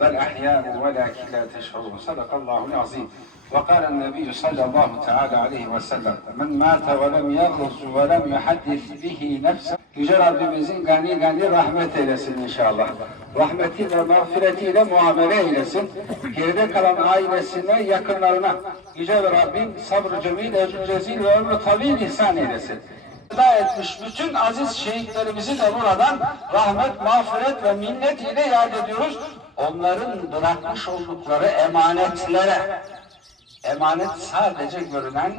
بل أحياء ولكن لا تشعرون صدق الله العظيم وقال النبي صلى الله تعالى عليه وسلم من مات ولم يغز ولم يحدث به نفسه Yüce Rabbimizin gani gani rahmet eylesin inşallah. Rahmetiyle, mağfiretiyle muamele eylesin. Geride kalan ailesine, yakınlarına Yüce Rabbim sabrı cemil, ecrü cezil ve ömrü tavil ihsan eylesin. Feda etmiş bütün aziz şehitlerimizi de buradan rahmet, mağfiret ve minnet ile yad ediyoruz. Onların bırakmış oldukları emanetlere, emanet sadece görünen,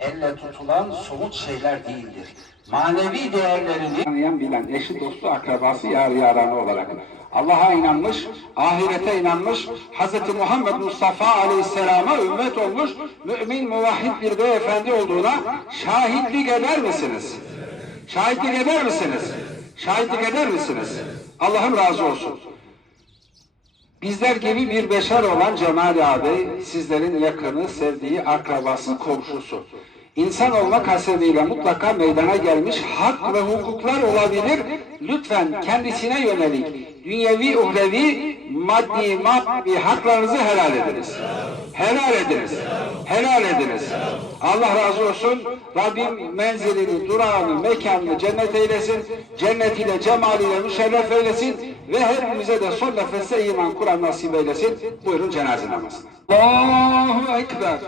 elle tutulan somut şeyler değildir. Manevi değerlerini tanıyan, bilen, eşi, dostu, akrabası, yar yaranı olarak Allah'a inanmış, ahirete inanmış, Hz. Muhammed Mustafa Aleyhisselam'a ümmet olmuş, mümin, muvahhid bir beyefendi olduğuna şahitlik eder misiniz? Şahitlik eder misiniz? Şahitlik eder misiniz? Allah'ım razı olsun. Bizler gibi bir beşer olan Cemal abi, sizlerin yakını, sevdiği, akrabası, komşusu. İnsan olmak hasebiyle mutlaka meydana gelmiş hak ve hukuklar olabilir. Lütfen kendisine yönelik dünyevi, uhrevi, maddi, maddi haklarınızı helal ediniz. Helal ediniz. Helal ediniz. Allah razı olsun. Rabbim menzilini, durağını, mekanını cennet eylesin. Cennetiyle, cemaliyle müşerref eylesin. Ve hepimize de son nefeste iman Kur'an nasip eylesin. Buyurun cenaze namazına. Allahu Ekber.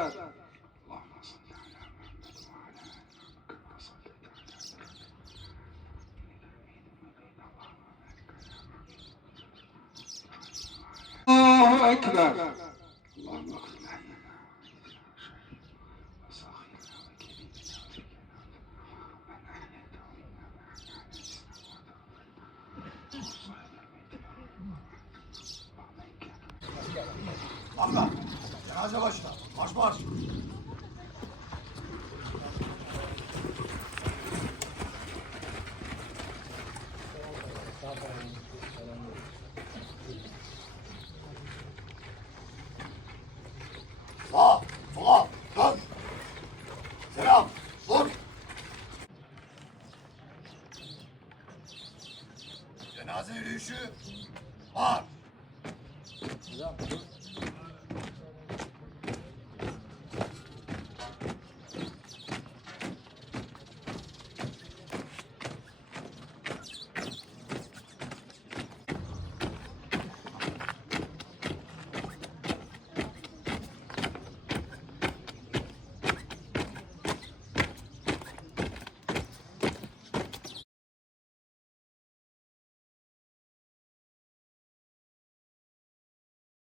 Allahu Ekber. Allahümme Allah. Cenaze başla. Baş baş. Sağ, sola, dön. Selam, dur. Cenaze yürüyüşü var.